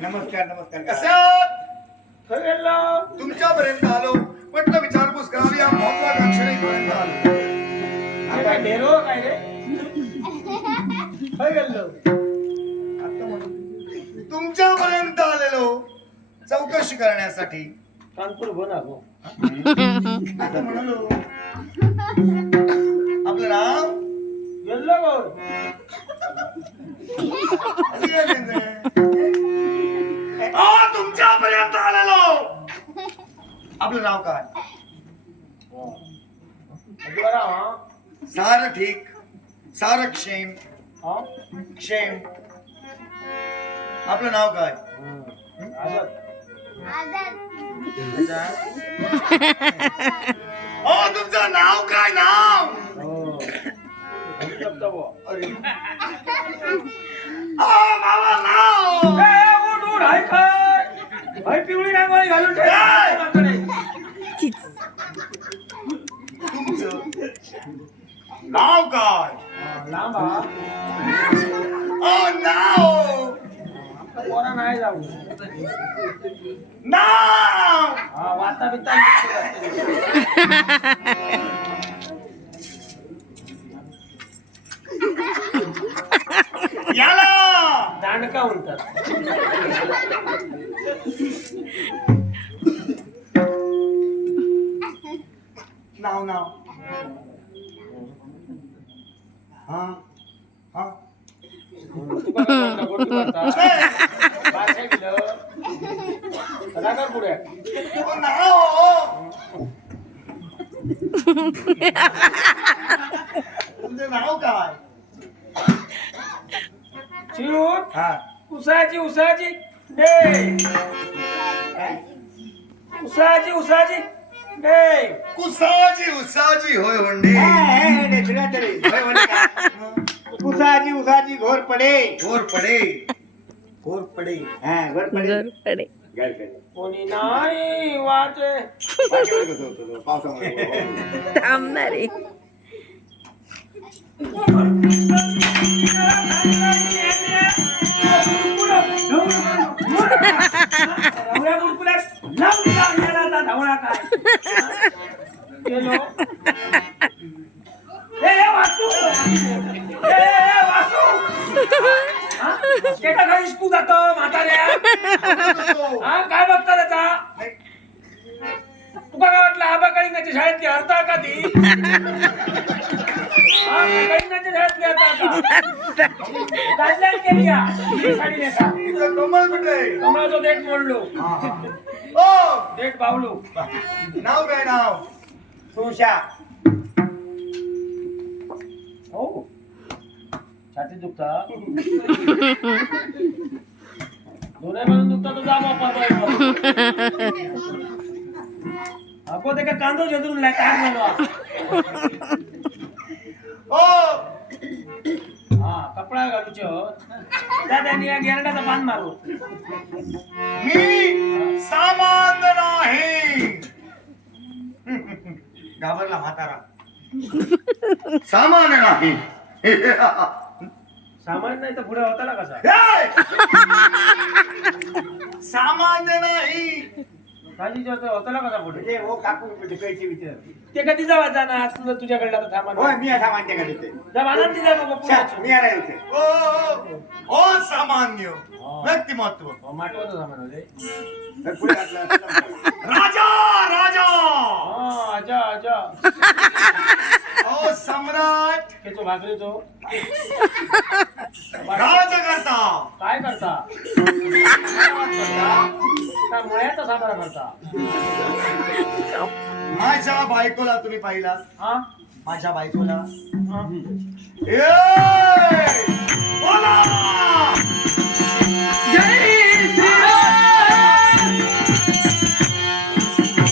नमस्कार नमस्कार. कशात खरं गेलो तुमच्यापर्यंत आलो. म्हटलं विचारपूस करावी या महत्वाकांक्षेपर्यंत आलो. हे काय ढेरो काय रे खरं गेलो आता म्हणून तुमच्यापर्यंत आलेलो चौकशी करण्यासाठी. कानपूर बना गो आता म्हणालो आपलं नाव गेलो गो तुमच्यापर्यंत आलेलो. आपलं नाव काय? बरा हा सारं ठीक सारं क्षेम हा क्षेम. आपलं नाव काय? आजाद तुमचं नाव काय? नाव हो जपता बो बाबा नाव ए उठ उठ हाय काय भाई पिवळी रांगोळी घालून ठेव तुमचं नाव काय? लांब हा नाव पोरा नाही जाऊ नाव हा वाता बिता याला दांडका म्हणतात नाव नाव हा हा तुका काय म्हणता गोटी मारता बादशाह गेलं रागार पुढे नाव तुमचं नाव काय? चिरूट हा उसाची डे उसाची डे कुसाची होय होंडे. उसाची उसाची घोर पडे घोर पडे घोर पडे. हा घोर पडे कोणी नाही वाचे पावसामध्ये थांबणारे धावळा काय गेलो वासू एका घरी स्कू जातो म्हाताऱ्या हा काय बघता त्याचा तुका काय वाटलं आबा कळीनाच्या शाळेतली हरता का ती हा कळीनाच्या शाळेतली हरता का दादल्यात केली या साडी नेता इथं कमल कुठे? कमळाचं देठ मोडलो देठ बावलो नाव काय? नाव सुशा हो छाती दुखता दोन्ही बाजून दुखता तो जा बापा आपण ते काय कांदो झेदून काय झालो हा कपडा घालूचो त्यांनी या गेरडाचा पान मारू मी सामान नाही. घाबरला म्हातारा. सामान नाही. सामान नाही तर पुढे होता ना कसा सामान्य नाही. काळजी होता ना कसा पुढे ते हो काकू कैची विचार ते कधी जावा जाणार तुला तुझ्याकडला तर होय सामान मी असा मानते का तिथे जा आनंदी जा बाबा पुढे मी आला होते असामान्य व्यक्तिमत्व. माटवाचं सामान होते पुढे घातलं राजा राजा हा आजा आजा सम्राट तो भाकरी तो राजकर्ता. काय करता काय मळ्याचा साबरा करता माझ्या बायकोला तुम्ही पाहिला? हा माझ्या बायकोला हा. एक